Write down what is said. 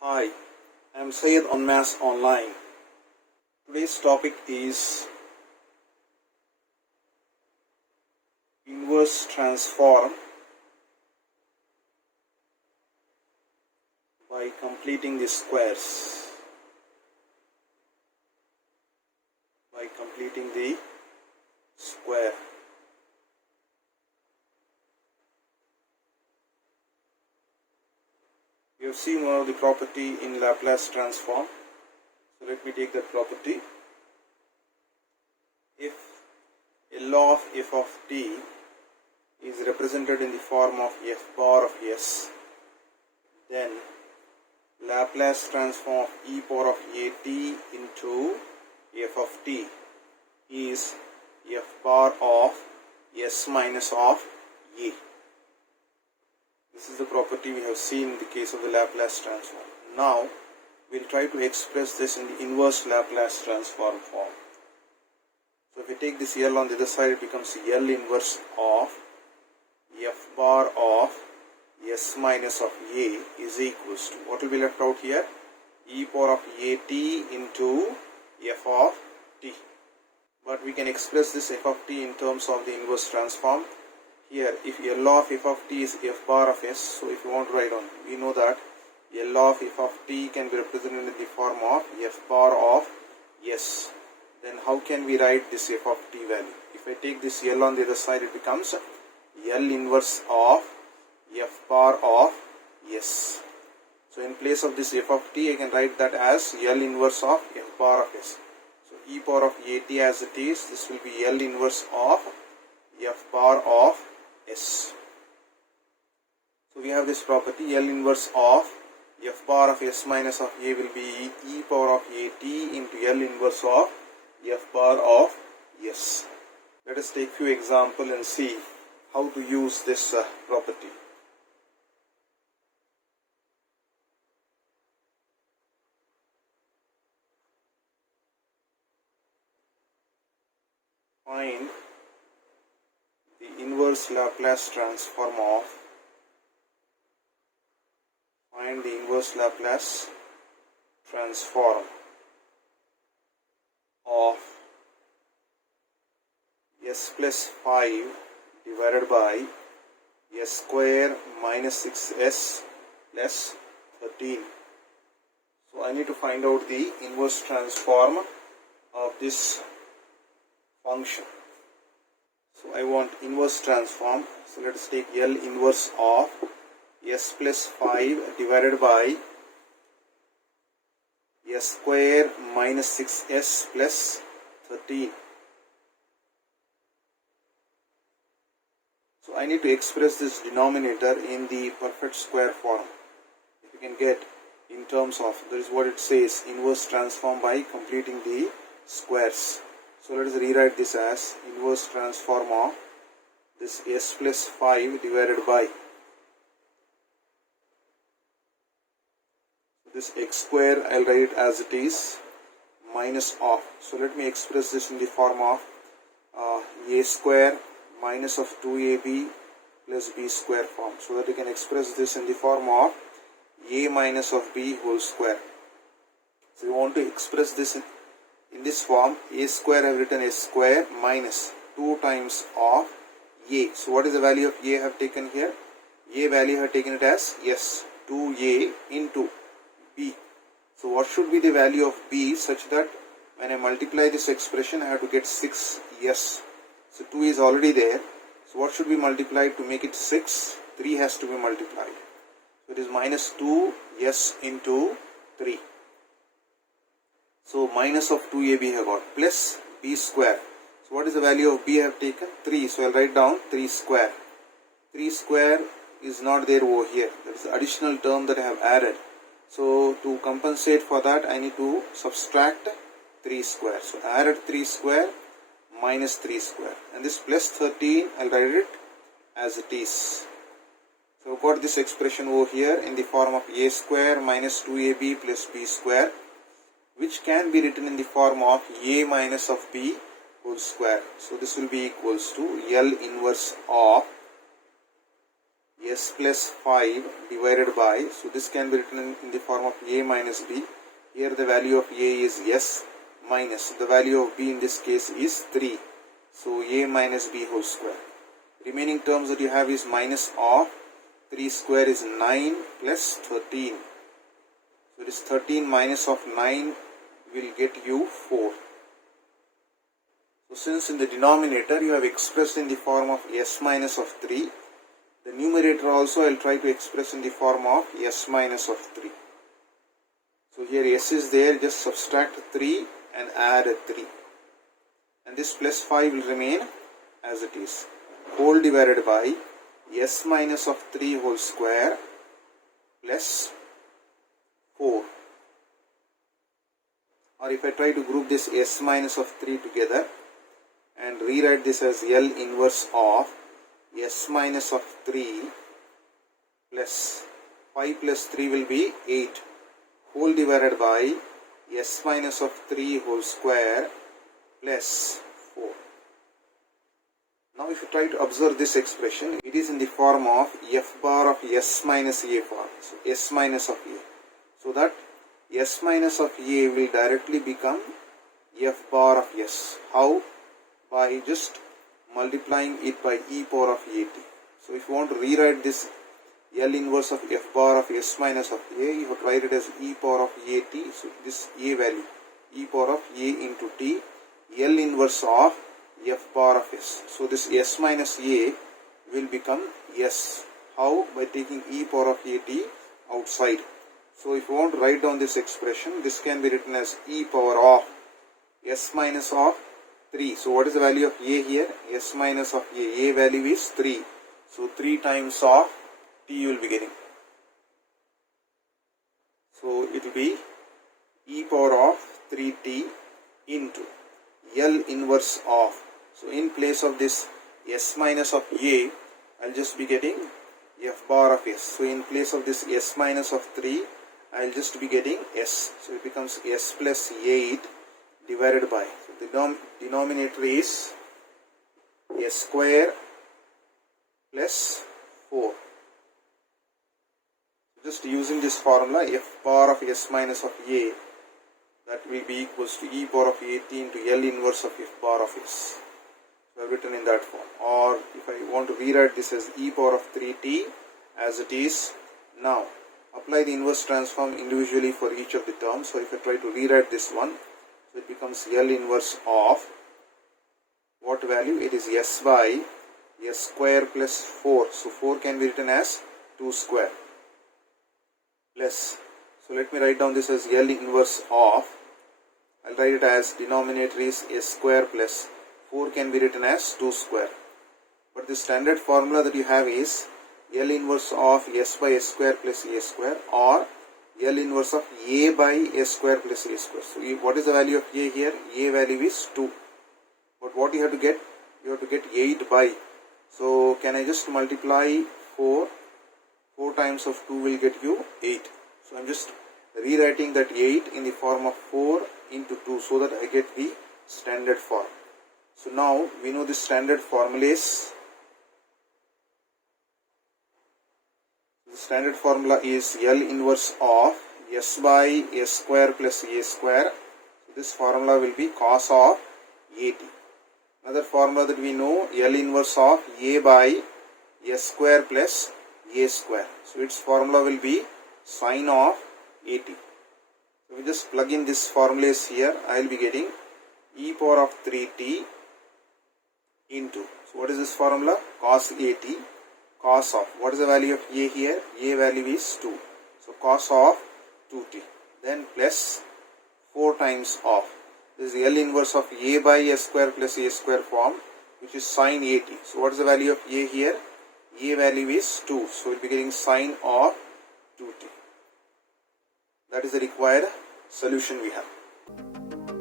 Hi, I am Sayed on Mass Online. Today's topic is inverse transform by completing the squares. By completing the square. We have seen one of the property in Laplace transform. So let me take that property. If a law of f of t is represented in the form of f bar of s, then Laplace transform of e power of at into f of t is f bar of s minus of a. This is the property we have seen in the case of the Laplace transform. Now we will try to express this in the inverse Laplace transform form. So if we take this L on the other side, it becomes L inverse of f bar of s minus of a is equals to, what will be left out here? E power of at into f of t. But we can express this f of t in terms of the inverse transform. Here, if L of f of t is f bar of s, so if you want to write on, we know that L of f of t can be represented in the form of f bar of s. Then how can we write this f of t value? If I take this L on the other side, it becomes L inverse of f bar of s. So in place of this f of t, I can write that as L inverse of f bar of s. So e power of at as it is, this will be L inverse of f bar of s. So we have this property, L inverse of f bar of s minus of a will be e power of at into L inverse of f bar of s. Let us take few examples and see how to use this property. Find the inverse Laplace transform of s plus 5 divided by s square minus 6s plus 13. So I need to find out the inverse transform of this function. So I want inverse transform. So let us take L inverse of s plus 5 divided by s square minus 6s plus 13. So I need to express this denominator in the perfect square form. If you can get in terms of, that is what it says, inverse transform by completing the squares. So let us rewrite this as inverse transform of this s plus 5 divided by this x square. I will write it as it is minus of. So let me express this in the form of a square minus of 2ab plus b square form, so that you can express this in the form of a minus of b whole square. So you want to express this in this form, a square, I have written a square minus 2 times of a. So what is the value of a I have taken here? A value I have taken it as yes, 2a into b. So what should be the value of b such that when I multiply this expression, I have to get 6s. So 2 is already there. So what should be multiplied to make it 6? 3 has to be multiplied. So it is minus 2s into 3. So minus of 2ab I have got plus b square. So what is the value of b I have taken? 3. So I will write down 3 square. 3 square is not there over here. That is the additional term that I have added. So to compensate for that, I need to subtract 3 square. So I added 3 square minus 3 square. And this plus 13, I will write it as it is. So we got this expression over here in the form of a square minus 2ab plus b square, which can be written in the form of a minus of b whole square. So this will be equals to L inverse of s plus 5 divided by, so this can be written in the form of a minus b. Here the value of a is s minus the value of b in this case is 3. So a minus b whole square. Remaining terms that you have is minus of 3 square is 9 plus 13. So it is 13 minus of 9 will get you 4. So since in the denominator you have expressed in the form of s minus of 3, the numerator also I will try to express in the form of s minus of 3. So here s is there, just subtract 3 and add a 3. And this plus 5 will remain as it is. Whole divided by s minus of 3 whole square plus 4. Or if I try to group this s minus of 3 together and rewrite this as L inverse of s minus of 3 plus 5 plus 3 will be 8 whole divided by s minus of 3 whole square plus 4. Now if you try to observe this expression, it is in the form of f bar of s minus a form. So s minus of a. So that s minus of a will directly become f bar of s. How? By just multiplying it by e power of at. So if you want to rewrite this L inverse of f bar of s minus of a, you have to write it as e power of at. So this a value, e power of a into t, L inverse of f bar of s. So this s minus a will become s. How? By taking e power of at outside. So if you want to write down this expression, this can be written as e power of s minus of 3. So what is the value of a here? S minus of a. A value is 3. So 3 times of t you will be getting. So it will be e power of 3t into L inverse of. So in place of this s minus of a, I will just be getting f bar of s. So in place of this s minus of 3, I will just be getting s. So it becomes s plus 8 divided by, so the denominator is s square plus 4. Just using this formula, f bar of s minus of a, that will be equals to e power of 18 into L inverse of f bar of s. So I have written in that form. Or if I want to rewrite this as e power of 3t as it is. Now apply the inverse transform individually for each of the terms. So if I try to rewrite this one, so it becomes L inverse of what value? It is s by s square plus 4. So 4 can be written as 2 square plus. So let me write down this as L inverse of, I'll write it as denominator is s square plus 4 can be written as 2 square. But the standard formula that you have is L inverse of s by s square plus a square, or L inverse of a by s square plus a square. So what is the value of a here? A value is 2. But what you have to get? You have to get 8 by. So can I just multiply 4? 4 times of 2 will get you 8. So I am just rewriting that 8 in the form of 4 into 2 so that I get the standard form. So now we know the standard formula is, the standard formula is L inverse of s by s square plus a square. So this formula will be cos of 80. Another formula that we know, L inverse of a by s square plus a square. So its formula will be sine of 80. So we just plug in this formulas here. I will be getting e power of 3t into, so what is this formula? Cos 80, cos of, what is the value of a here? A value is 2. So cos of 2t. Then plus 4 times of, this is L inverse of a by s square plus a square form, which is sine 80. So what is the value of a here? A value is 2. So we will be getting sine of 2t. That is the required solution we have.